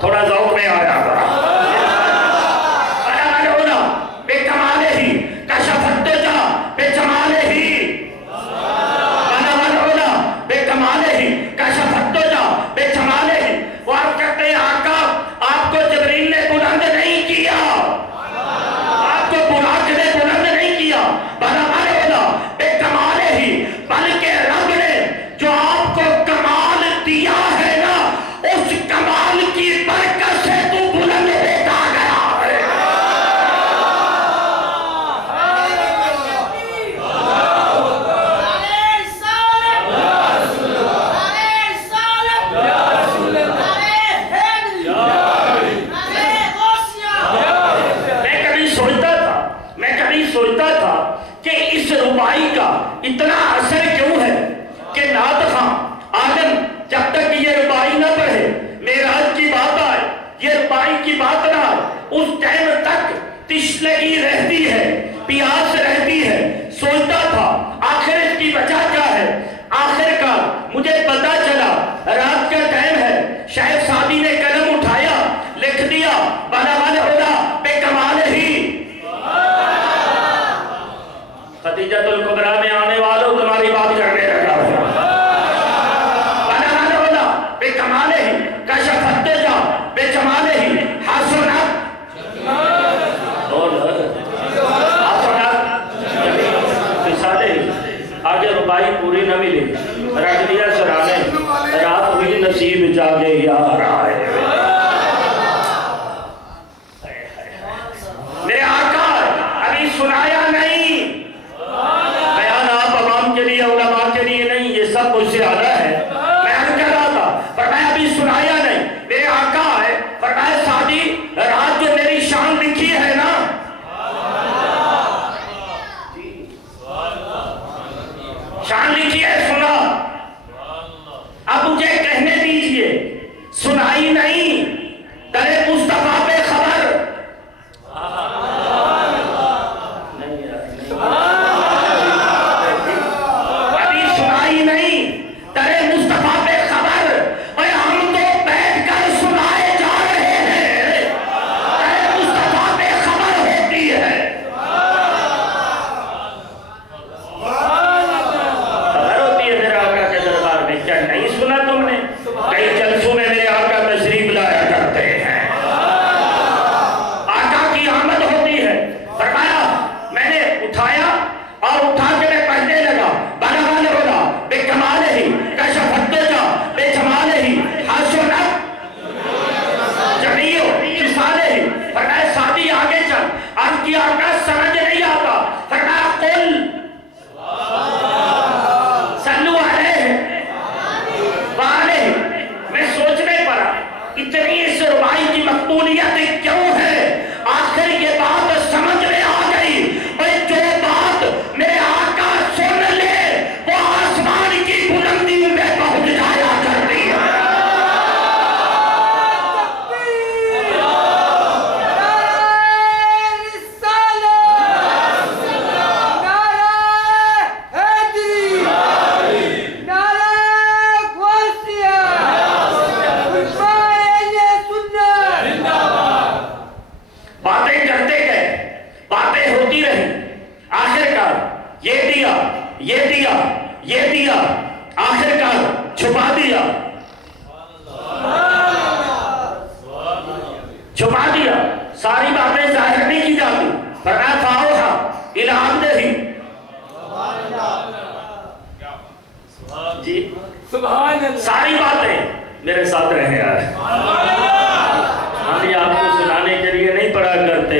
تھوڑا ذوق میں آیا اتنا اثر کیوں ہے کہ نعت خواں عالم جب تک یہ ربائی نہ پڑھے، معراج کی بات آئے، یہ ربائی کی بات نہ آئے، اس ٹائم تک تشنگی رہتی ہے، پیاس رہتی ہے۔ سوچتا تھا آخر اس کی وجہ کیا ہے؟ آخر کار مجھے پتا چلا رات کا ٹائم ہے۔ شیخ سعدی نے قلم اٹھایا، لکھ دیا بنوال ہدا بے کمال ہی۔ خدیجۃ الکبریٰ میں آنے والوں تمہاری بات کرنے لگا ہے۔ بنوال ہدا بے کمال ہی، کشف الدجا بے کمال ہی، حسنت آگے ربائی پوری نہ ملی، رکھ دیا سرانے، رات ہوئی نصیب جاگے یار آئے۔ میرے آقا ابھی سنایا نہیں، بیان آپ عوام کے لیے علماء کے لیے نہیں، یہ سب مجھ سے آدھا ہے۔ میں عرض کر رہا تھا، فرمایا ابھی سنایا نہیں۔ میرے آقا ہے، فرمایا سعدی رات جو میری شان لکھی ہے نا، شان لکھی ہے، سنا۔ اب مجھے کہنے دیجئے، سنائی نہیں، در مصطفیٰ پہ خبر ابھی سنائی نہیں، در مصطفیٰ پہ خبر، اور ہم تو بیٹھ کر سنائے جا رہے ہیں۔ در مصطفیٰ پہ خبر ہوتی ہے، نہیں سنا تم نے؟ کئی جلسوں میں میرے آقا تشریف لایا کرتے ہیں، آقا کی آمد ہوتی ہے۔ فرمایا میں نے اٹھایا اور اٹھا کے میں پڑھنے لگا، بنوال ہدا بے کمال ہی، کشف الدجا بے جمال ہی، حسنت جمیع خصال ہی۔ فرمایا سعدی آگے چل، عرض کی آقا سمجھ نہیں آتا۔ فرمایا قل صلو علیہ میں سوچنے پڑا اتنی اس ربائی کی مقبولیت کیوں ہے؟ آخر یہ بات سمجھ میں آ گئی، اور جو بات میرے آقا سن لے وہ آسمان کی بلندی میں پہنچ جایا کرتی ہے۔ باتیں کرتے گئے، باتیں ہوتی رہی، آخرکار یہ دیا، یہ دیا، یہ دیا، آخرکار چھپا دیا، چھپا دیا، ساری باتیں ظاہر نہیں کی جاتی۔ فرمایا فاوحا الی عبدہ، جی ساری باتیں میرے ساتھ رہے ہیں۔ ہم یہ آپ کو سنانے کے لیے نہیں پڑھا کرتے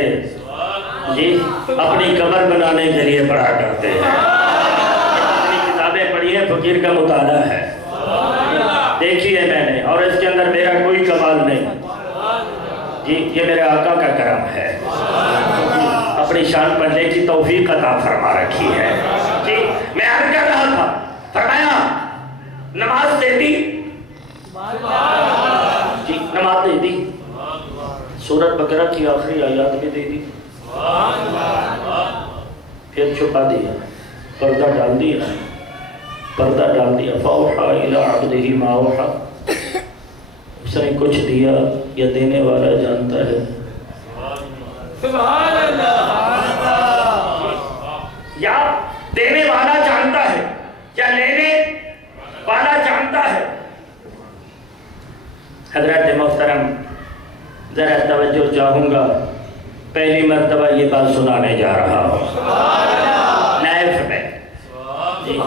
جی، اپنی قبر بنانے کے لیے پڑھا کرتے ہیں۔ اپنی کتابیں پڑھی ہیں، فقیر کا مطالعہ ہے، دیکھیے میں نے، اور اس کے اندر میرا کوئی کمال نہیں جی، یہ میرے آقا کا کرم ہے، اپنی شان پڑھنے کی توفیق عطا فرما رکھی ہے جی۔ میں عرض کر رہا تھا، فرمایا نماز دے دی جی، نماز دے دی، سورۃ بقرہ کی آخری آیات بھی دے دی، پھر چھپا دیا، پردہ ڈال دیا، پردہ ڈال دیا۔ فَأَوْحَىٰ إِلَىٰ عَبْدِهِ مَا أَوْحَىٰ، اس نے کچھ دیا یا دینے والا جانتا ہے؟ سبحان اللہ، یا دینے والا جانتا ہے یا لینے والا جانتا ہے؟ حضرات محترم، ذرا توجہ چاہوں گا، پہلی مرتبہ یہ بات سنانے جا رہا ہوں نائف میں جی۔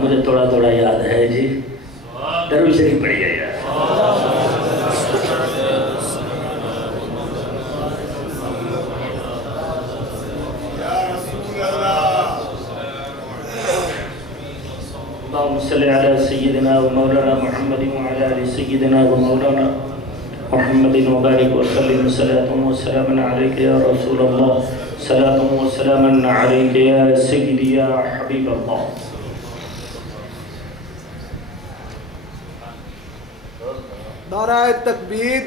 مجھے تھوڑا تھوڑا یاد ہے جی، درود شریف پڑھیے یار۔ اللهم صل على سيدنا ومولانا محمد وعلى آل سيدنا ومولانا محمد وبارك وسلم صلاة وسلاما عليك يا رسول الله، صلاة وسلاما عليك يا سيدي يا حبيب الله۔ نعرہ تکبیر،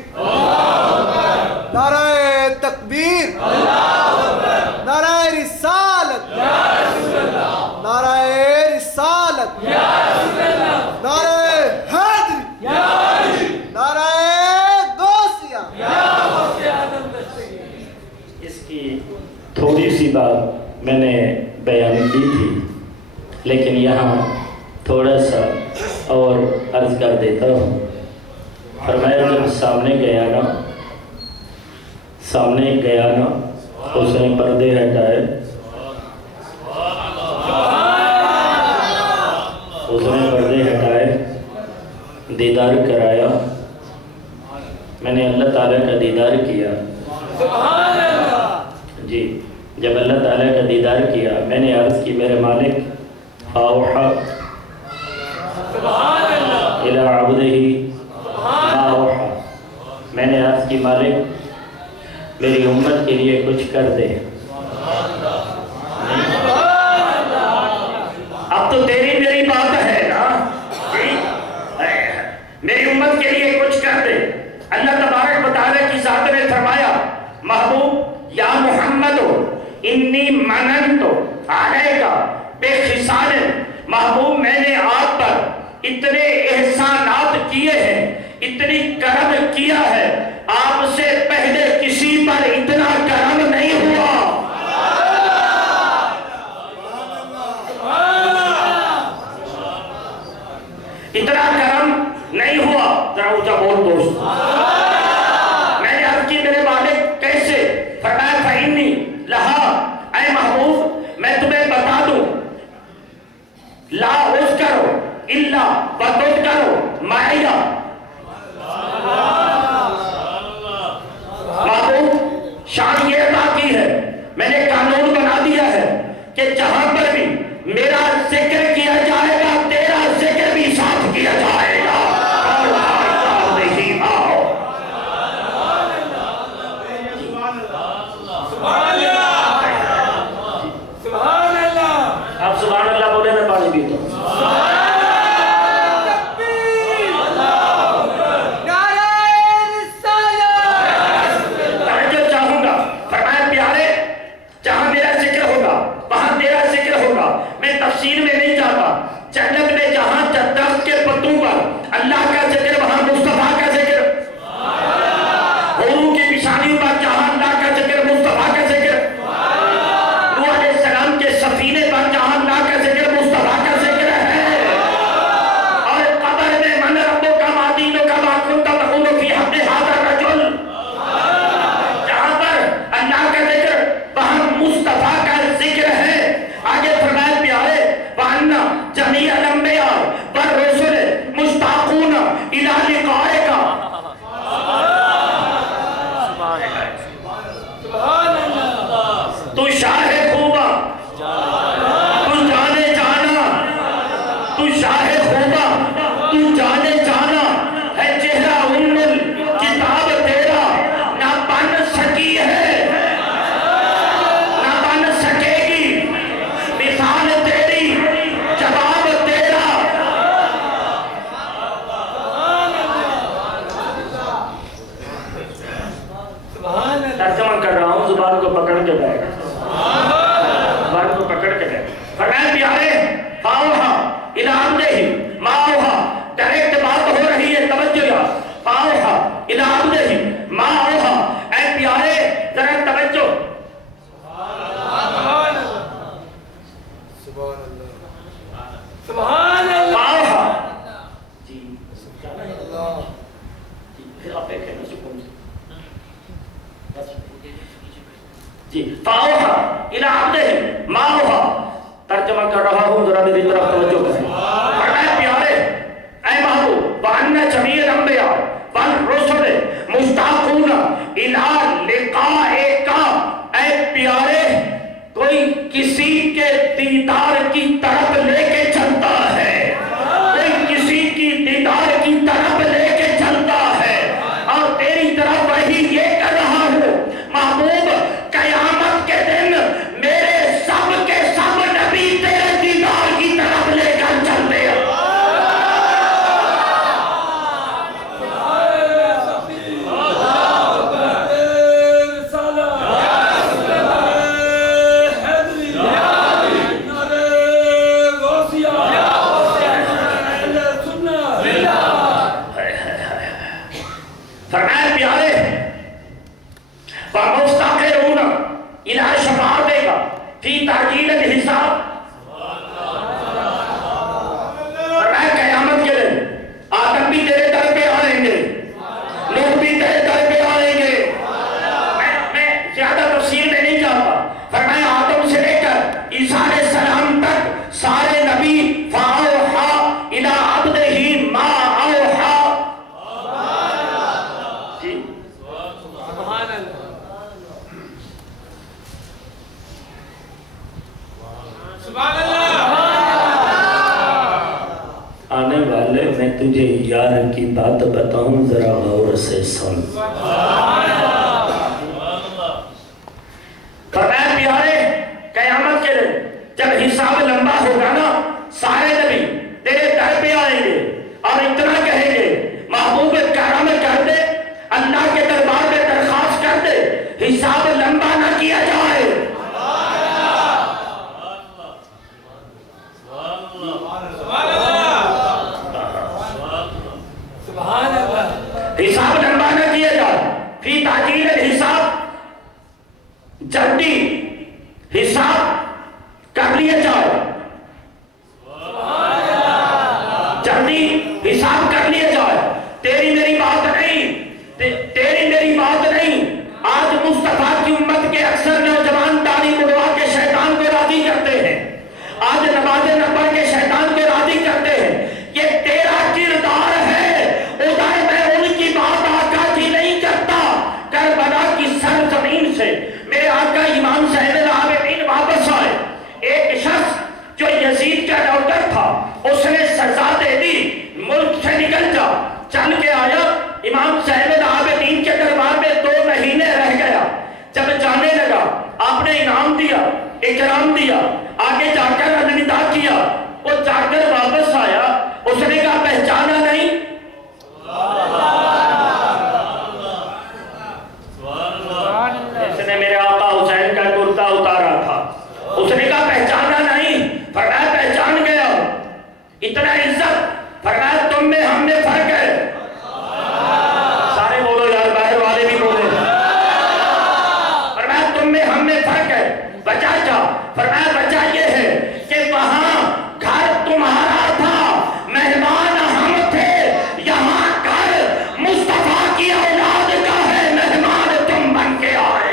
نعرہ تکبیر، نعرہ رسالت، نعرہ رسالت، نعرہ حیدری، نعرہ غوثیہ۔ اس کی تھوڑی سی بات میں نے بیان کی تھی، لیکن یہاں تھوڑا سا اور عرض کر دیتا ہوں۔ فرمایا جب سامنے گیا نا اس نے پردے ہٹائے، دیدار کرایا، میں نے اللہ تعالیٰ کا دیدار کیا جی۔ جب اللہ تعالیٰ کا دیدار کیا، میں نے عرض کی میرے مالک اوحا الی عبدہ ما اوحا، میں نے عرض کی مالک میری امت کے لیے کچھ کر دے۔ اب تو تیری میری بات ہے نا جی، میری امت کے لیے کچھ کر دے۔ اللہ تبارک و تعالیٰ کی ذات نے فرمایا محبوب یا محمد انی مننت علیک بخصال، محبوب میں نے آپ پر اتنے احسانات کیے ہیں، اتنی کرم کیا ہے، آپ سے پہلے کسی پر اتنا کرم نہیں ہوا۔ اتنا کرم نہیں ہوا، ذرا اونچا بول دوست۔ میں نے عرض کی میرے مالک کیسے؟ فرمایا فإنی لہا، اے محبوب میں تمہیں بتا دوں، لا اذکر الا وتذکر معی، محبوب شان یہ ادا کی ہے، میں نے قانون بنا دیا ہے کہ جہاں پر بھی میرا ذکر کیا جائے گا تیرا ذکر بھی ساتھ کیا جائے گا۔ آپ سبحان اللہ بولے، میں پانی پیتا ہوں۔ توجہ چاہوں گا، فرمایا پیارے جہاں میرا ذکر ہوگا وہاں تیرا ذکر ہوگا۔ میں تفصیل میں نہیں جاتا، جنت میں جہاں درخت کے پتوں پر اللہ کا ذکر وہاں مصطفیٰ کا ذکر، حوروں کی پیشانیوں پر جہاں اللہ کا ذکر مصطفیٰ کا ذکر، نوح علیہ السلام کے سفینے پر جہاں اللہ کا ذکر مصطفیٰ کا ذکر ہے، اور قبر میں من ربک ما دینک ما کنت تقول فی حق ھذا الرجل، جہاں پر اللہ کا ذکر وہاں مصطفیٰ کا ذکر ہے۔ آگے فرمایا پیارے وَأَنَّ جَمِيعَ الْأَنبِيَاءِ وَالرُّسُلِ مُشْتَاقُونَ إِلَىٰ لِقَائِكَ، تو شاہ خوبا، تو جانے جانا، تو شاہ خوبا، تو جانے جانا ہے، چہرہ ام کتاب تیرا نہ بن سکی ہے، نہ بن سکے گی، مثال تیری جواب تیرا۔ ترجمہ کر رہا ہوں، زبان کو پکڑ کے بیٹھ، زبان کو پکڑ کے بیٹھ۔ فرمایا پیارے فاوحا الی عبدہ ما اوحا، ڈائریکٹ بات ہو رہی ہے، توجہ یا فاوحا جی فاوحا الی عبدہ ما اوحا، ترجمہ کر رہا ہوں ذرا میری طرف توجہ کریں. فرمایا پیارے اے محبوب وَأَنَّ جَمِيعَ الْأَنْبِيَاءِ وَالرُّسُلِ مُشْتَاقُونَ إِلَىٰ لِقَائِكَ، اے پیارے کوئی کسی کے دیدار کی طرف لے کے چلتا ہے، کوئی کسی کی دیدار کی طرف لے کے چلتا ہے، اور تیری طرف وہی یہ کر رہا ہوں محبوب قیامت کے دن میرے سب کے سب نبی تیرے دیدار کی طرف لے کر چلتے ہیں. فرمایا پیارے وَمُسْتَقِرُونَ إِلَىٰ شَفَاعَتِكَ فِي تَعْجِيلِ الْحِسَابِ، فرمایا قیامت کے دن آدم بھی تیرے در پہ آئیں گے، لوگ بھی تیرے در پہ آئیں گے. میں زیادہ تفصیل میں نہیں جاتا. فرمایا آدم سے لے کر عیسیٰ علیہ السلام تک سارے نبی فَأَوْحَا إِلَىٰ عَبْدِهِ مَا أَوْحَا. آنے والے میں تجھے یار کی بات بتاؤں ذرا غور سے سن. فرمایا پیارے قیامت کے دن جب حساب لمبا ہوگا نا سارے نبی تیرے در پہ آئیں گے اور اتنا کہیں گے محبوب کرم کر دے، اللہ کے دربار میں درخواست کر دے حساب لمبا نہ کیا جائے. حساب لمبا نہ کیا جائے. فی تعجیل الحساب، جلدی حساب کر لیا جائے، جلدی حساب کر لیا جائے. تیری میری بات نہیں، تیری میری بات نہیں. آج مصطفیٰ کی امت کے اکثر نوجوان تعلیم اڑوا کے شیطان کو راضی کرتے ہیں، آج نماز نمبر کے شیطان کو راضی کرتے ہیں. یہ تیرا کردار ہے. ادھر میں ان کی بات آقا کی نہیں کرتا. کربلا کی سرزمین سے میرے آقا امام زین العابدین واپس آئے. ایک شخص جو یزید کا نوکر تھا اس نے سزا دے دی، ملک سے نکل جا. چل کے آیا امام زین العابدین کے دربار میں 2 مہینے رہ گیا. جب جانے لگا آپ نے انعام دیا، اکرام دیا، آگے جا کر الوداع کیا. وہ جا کر واپس آیا، اس نے کہا پہچانا نہیں؟ اس نے میرے آقا حسین کا کرتا اتارا تھا. اس نے کہا پہچانا نہیں؟ فرمایا پہچان گیا. اتنا عزت. فرمایا تم میں ہم میں فرق ہے. سارے بولو یار، باہر والے بھی بولے. فرمایا تم میں ہم میں فرق ہے. وجہ کیا؟ فرمایا وجہ یہ ہے کہ وہاں گھر تمہارا تھا، مہمان ہم تھے. یہاں گھر مصطفیٰ کی اولاد کا ہے، مہمان تم بن کے آئے.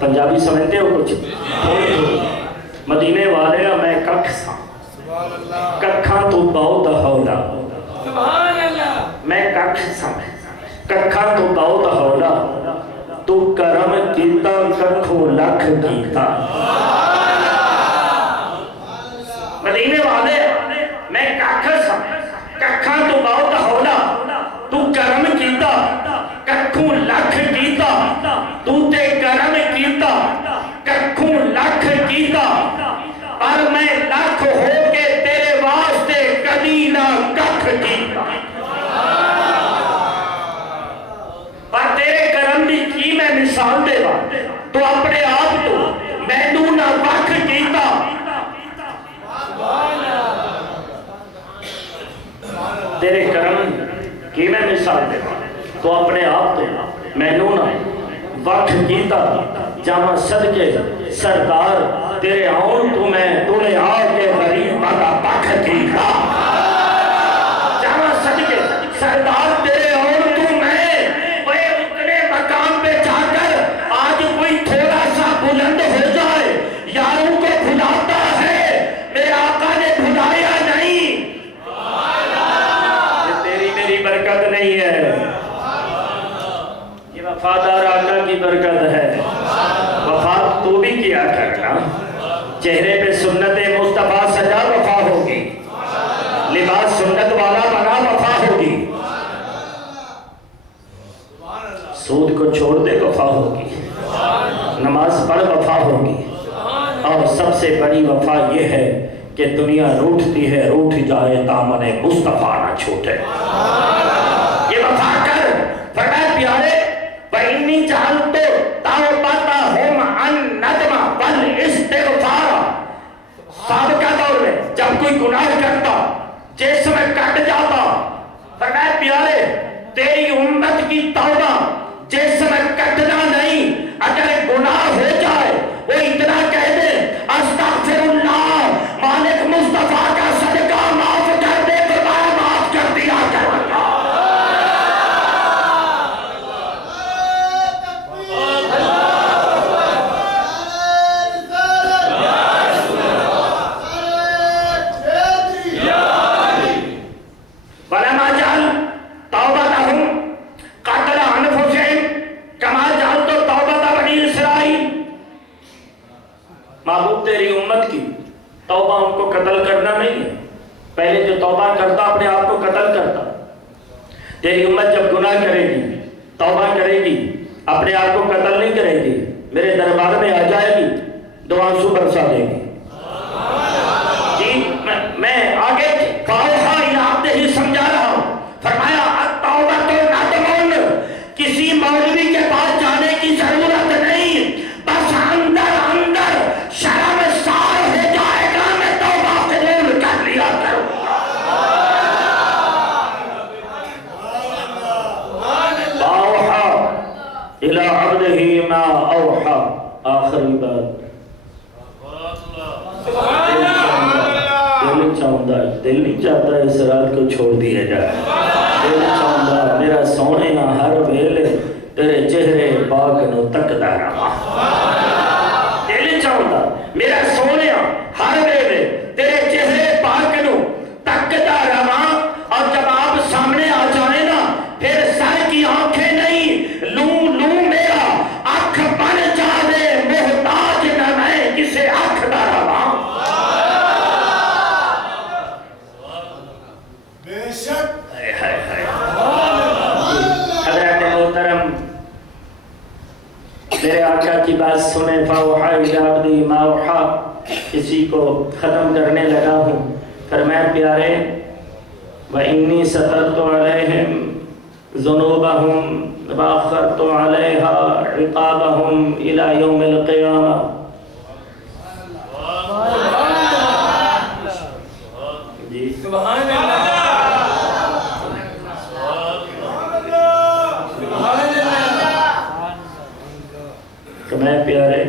پنجابی سمجھتے ہو کچھ؟ مدینے والے میں ککھ سا، ککھاں تو بہت ہولا. میں ککھ سا، ککھاں تو بہت ہولا. تو کرم کیتا ککھوں لکھ کیتا. مدینے والے میں ککھ سا، ککھاں تو بہت ہولا. تو کرم کیتا ککھوں لکھ کیتا. تو تے کرم کیتا ککھوں لکھ کیتا. پر میں لکھ ہو کے تیرے واسطے کدی نہ ککھ کیتا. پر تیرے کرم دی کی میں مثال دے گا تو اپنے آپ تو میں نہ وکھ کیتا. تو اپنے آپ تو مینوں نہ وقت کیتا جاواں صدقے سردار تیرے آن تو میں تولے آ کے غریب ماتا پاک کیتا جاواں صدقے سردار تیرے آن تو میں وہ اتنے مقام پہ جا کر آج کوئی تھوڑا سا بلند ہو جائے یاروں کو بھلاتا ہے میرے آقا نے بھلایا نہیں یہ تیری میری برکت نہیں ہے یہ وفادار آقا کی برکت ہے وفات تو بھی کیا کرنا چہرے پہ سنت مصطفیٰ سجا وفا ہوگی لباس سنت والا بنا وفا ہوگی سود کو چھوڑ دے وفا ہوگی نماز پڑھ وفا ہوگی اور سب سے بڑی وفا یہ ہے کہ دنیا روٹتی ہے روٹ جائے دامن مصطفیٰ نہ چھوٹے یہ وفا کر فرمایا پیارے وَإِنِّي جَعَلْتُ تَوْبَتَهُمْ عَنْ نَدْمَ وَالْإِسْتِغْفَارَ سابقہ دور میں جب کوئی گناہ کرتا جسم کٹ جاتا فرمایا پیارے تیری امت کی توبہ جسم کٹنا نہیں اگر گناہ ہو جائے وہ اتنا کہہ دے استغفر اللہ مالک مصطفیٰ کا صدقہ معاف کر دے تو میں معاف کر دیا کروں گا محبوب تیری امت کی توبہ ان کو قتل کرنا نہیں ہے پہلے جو توبہ کرتا اپنے آپ کو قتل کرتا تیری امت جب گناہ کرے گی توبہ کرے گی اپنے آپ کو قتل نہیں کرے گی میرے دربار میں آ جائے گی دو آنسو برسا دے گی جی میں آگے فاوحا یاد ہی سمجھا رہا ہوں فرمایا التوبۃ ندم کسی مولوی کے پاس جانے کی ضرورت نہیں بس اندر اندر شرم سار ہو جائے گا میں توبہ قبول کر لیا کروں فاوحا الی عبدہ ما اوحا آخری بات دل نہیں چاہتا اس رات کو چھوڑ دیا جائے دل چاہتا میرا سونے ہر ویلے تیرے چہرے پاک نو تکدا رہا دل چاہتا میرا سونے ہر ویلے تیرے چہرے پاک نو تکدا رہا اور جب آپ سامنے آ جائیں نا پھر سر کی آنکھیں نہیں لوں میرا آنکھ بن جاوے محتاج نہ میں کسے آنکھ دا رہا حضرت محترم میرے آقا کی بات سنیں فاوحا الی عبدہ ما اوحا اسی کو ختم کرنے لگا ہوں فرمایا پیارے وَإِنِّي سَتَرْتُ عَلَيْهِمْ ذُنُوبَهُمْ وَأَخَّرْتُ عَلَيْهَا عِقَابَهُمْ إِلَى يَوْمِ الْقِيَامَةِ جی سبحان اللہ میں پیارے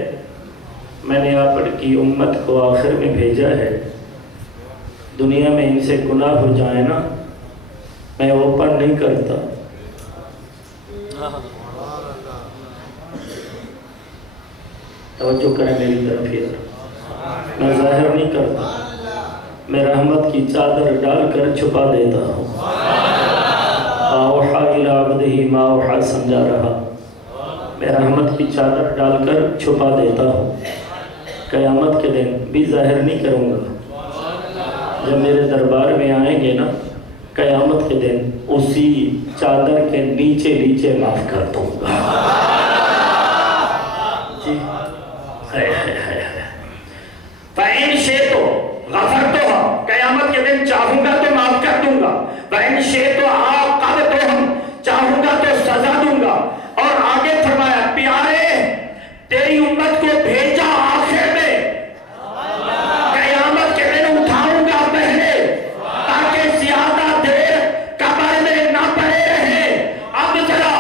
میں نے آپ کی امت کو آخر میں بھیجا ہے دنیا میں ان سے گناہ ہو جائے نا میں اوپن نہیں کرتا توجہ کریں میری طرف یار میں ظاہر نہیں کرتا میں رحمت کی چادر ڈال کر چھپا دیتا ہوں اوحا الی عبدہ ما اوحا سمجھا رہا میں رحمت کی چادر ڈال کر چھپا دیتا ہوں قیامت کے دن بھی ظاہر نہیں کروں گا جب میرے دربار میں آئیں گے نا قیامت کے دن اسی چادر کے نیچے نیچے معاف کر دوں گا جی فَإِنْ شِئْتُ غَفَرْتُهَا قیامت کے دن چاہوں گا تو معاف کر دوں گا وَإِنْ شِئْتُ عَاقَبْتُهُمْ چاہوں گا تو سزا دوں گا اور آگے فرمایا پیارے تیری امت کو بھیجا آخر میں قیامت کے دن اٹھاؤں گا پہلے تاکہ زیادہ دیر قبر میں نہ پڑے رہے اب ذرا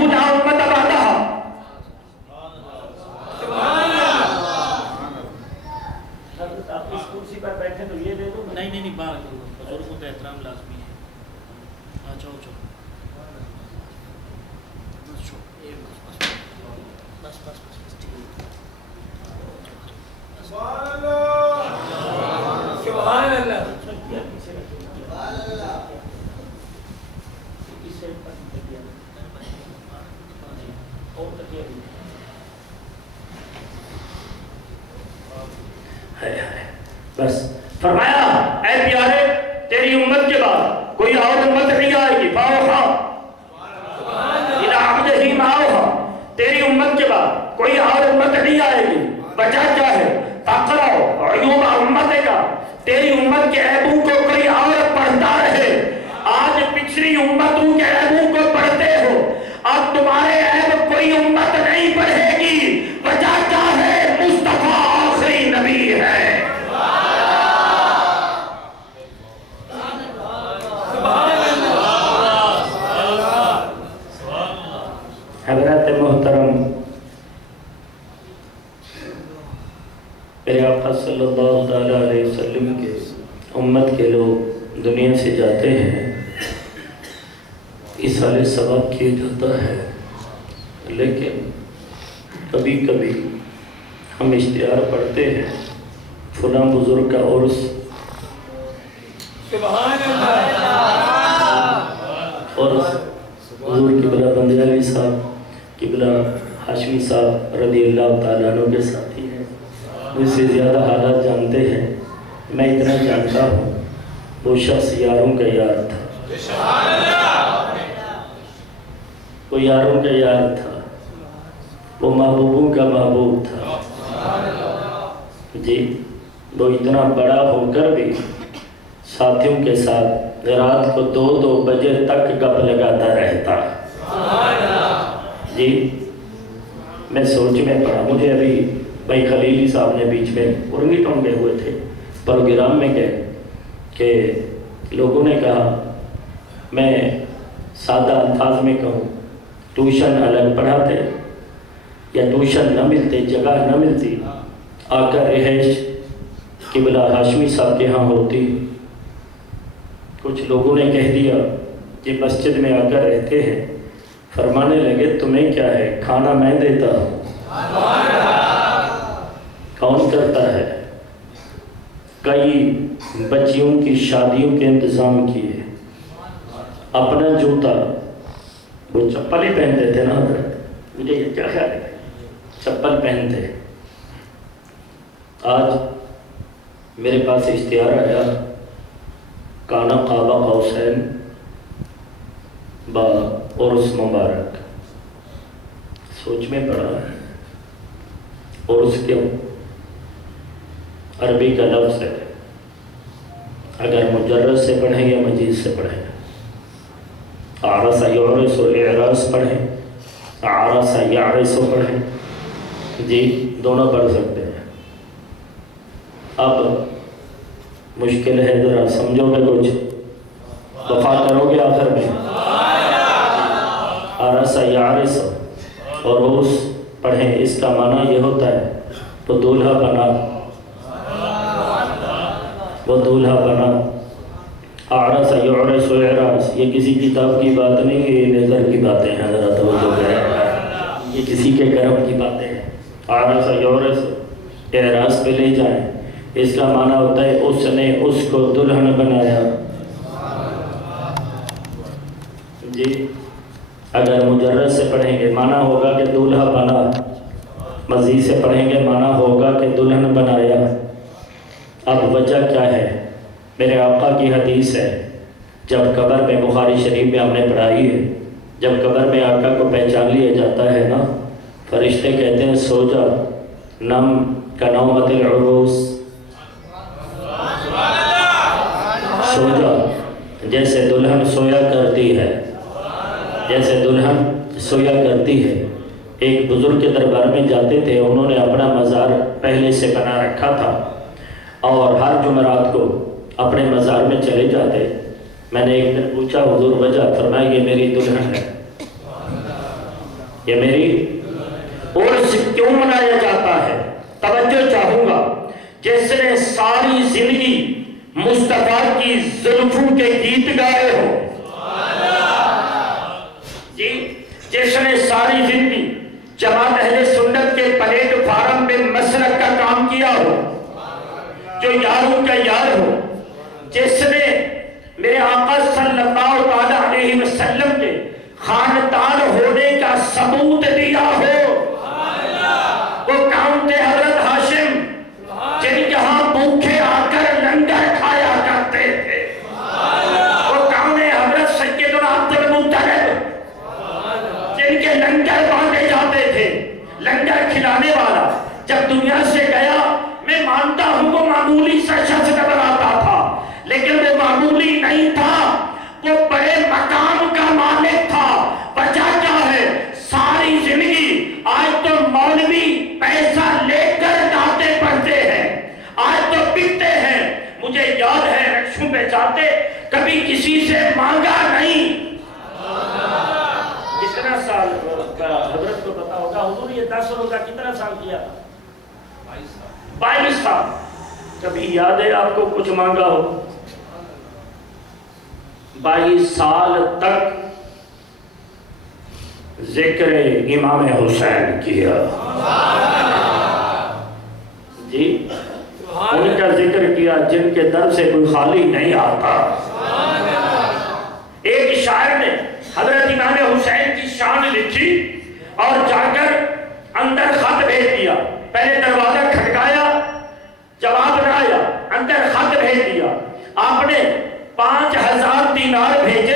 يهودا أمة بعدها. آپ اس کرسی پر بیٹھے تو یہ دے دو. نہیں باہر بزرگوں کا احترام لازمی ہے. جاؤ بس سبحان اللہ. بس فرمایا اے پیارے تیری امت کے بعد کوئی اور امت نہیں آئے گی. فاوحا الی عبدہ ما اوحا. تیری امت کے بعد کوئی اور امت نہیں آئے گی. بچا کیا ہے؟ فقرأ عیوب امتک. تیری امت کے عیبوں کو کوئی اور پڑھتا رہے. آج پچھلی امتوں کے عیبوں کو پڑھتے ہو. اب تمہارے عیب کوئی امت نہیں پڑھے گی. وجہ کیا ہے؟ مصطفیٰ آخری نبی ہے. حضرات محترم، میرے آقا صلی اللہ علیہ وسلم کے امت کے لوگ دنیا سے جاتے ہیں. ایصال ثواب کیا جاتا ہے، لیکن کبھی کبھی ہم اشتہار پڑھتے ہیں فلاں بزرگ کا عرس. عرس حضور قبلہ بندر علی صاحب قبلہ ہاشمی صاحب رضی اللہ تعالیٰ عنہ کے ساتھی ہیں. مجھ سے زیادہ حالات جانتے ہیں. میں اتنا جانتا ہوں وہ شخص یاروں کا یار تھا. وہ یاروں کا یار تھا. وہ محبوبوں کا محبوب تھا. جی وہ اتنا بڑا ہو کر بھی ساتھیوں کے ساتھ رات کو 2 بجے تک گپ لگاتا رہتا. جی میں سوچ میں پڑا. مجھے ابھی بھائی خلیلی صاحب نے بیچ میں ارنگی ٹونگے ہوئے تھے پروگرام میں گئے کہ لوگوں نے کہا، میں سادہ الفاظ میں کہوں، ٹیوشن الگ پڑھاتے یا ٹیوشن نہ ملتے، جگہ نہ ملتی، آ کر رہائش قبلہ ہاشمی صاحب کے ہاں ہوتی. کچھ لوگوں نے کہہ دیا کہ مسجد میں آ کر رہتے ہیں. فرمانے لگے تمہیں کیا ہے، کھانا میں دیتا ہوں، کون کرتا ہے. کئی بچیوں کی شادیوں کے انتظام کیے. اپنا جوتا، وہ چپل ہی پہنتے تھے نا حضرت، مجھے یہ کیا خیال ہے، چپل پہنتے. آج میرے پاس اشتہار آیا، کانا قاب قوسین با عرس مبارک. سوچ میں پڑا عرس کیوں؟ عربی کا لفظ ہے. اگر مجرد سے پڑھیں یا مجید سے پڑھیں، عرس یعرس و اعراس پڑھیں، عرس یعرس پڑھیں، جی دونوں پڑھ سکتے ہیں. اب مشکل ہے، ذرا سمجھو گے، کچھ وفا کرو گے آخر میں. عرس یعرس اور عرس پڑھیں، اس کا معنی یہ ہوتا ہے وہ دولہا بنا، وہ دولہا بنا. عرس یعرس و اعراس یہ کسی کتاب کی بات نہیں ہے، یہ نظر کی باتیں ہیں. ذرا توجہ کریں، یہ کسی کے کرم کی باتیں ہیں. عرس یعرس اعراس پہ لے جائیں، اس کا معنی ہوتا ہے اس نے اس کو دلہن بنایا. جی اگر مجرد سے پڑھیں گے معنی ہوگا کہ دولہا بنا، مزید سے پڑھیں گے معنی ہوگا کہ دلہن بنایا. اب وجہ کیا ہے؟ میرے آقا کی حدیث ہے، جب قبر میں، بخاری شریف میں ہم نے پڑھائی ہے، جب قبر میں آقا کو پہچان لیا جاتا ہے نا، فرشتے کہتے ہیں سو جا، نم کنومت العروس، سو جا جیسے دلہن سویا کرتی ہے، جیسے دلہن سویا کرتی ہے. ایک بزرگ کے دربار میں جاتے تھے، انہوں نے اپنا مزار پہلے سے بنا رکھا تھا اور ہر جمعرات کو اپنے مزار میں چلے جاتے. میں نے ایک دن پوچھا حضور وجہ؟ فرمایا یہ میری دلہن ہے. یہ میری عرس کیوں منایا جاتا ہے؟ توجہ چاہوں گا، جس نے ساری زندگی مصطفیٰ کی زلفوں کے گیت گائے ہو، جی جس نے ساری زندگی جماعت اہل سنت کے پلیٹ فارم پہ مسلک کا کام کیا ہو، جو یاروں کا یار ہو، جس نے میرے آقا صلی اللہ علیہ وسلم کے خاندان ہونے کا ثبوت دیا ہو، وہ کون تھے؟ حضرت ہاشم، جن کے ہاں بھوکے آ کر لنگر کھایا کرتے تھے۔ وہ کون ہے؟ حضرت سیدنا عبد المطلب، جن کے لنگر باندھے جاتے تھے، لنگر کھلانے والا جب دنیا سے گیا، میں مانتا ہوں وہ معمولی سا شخص نظر آتا تھا، لیکن وہ معمولی نہیں تھا، وہ بڑے مقام کا مالک تھا۔ وجہ کیا ہے؟ ساری زندگی، آج تو مولوی پیسہ لے کر نعتیں پڑھتے ہیں، آج تو بکتے ہیں، مجھے یاد ہے رکشوں پہ جاتے کبھی کسی سے مانگا نہیں۔ کتنا سال حضرت کو پتا ہوگا، حضور یہ 10 روزہ کتنا سال کیا؟ 22 سال۔ کبھی یاد ہے آپ کو کچھ مانگا ہو؟ 22 سال تک ذکر امام حسین کیا، جی ان کا ذکر کیا جن کے در سے کوئی خالی نہیں آتا۔ ایک شاعر نے حضرت امام حسین کی شان لکھی اور جا کر اندر خط بھیج دیا۔ پہلے دروازہ کھٹکایا، جواب نہ آیا، اندر خط بھیج دیا۔ آپ نے 5000 دینار بھیجے۔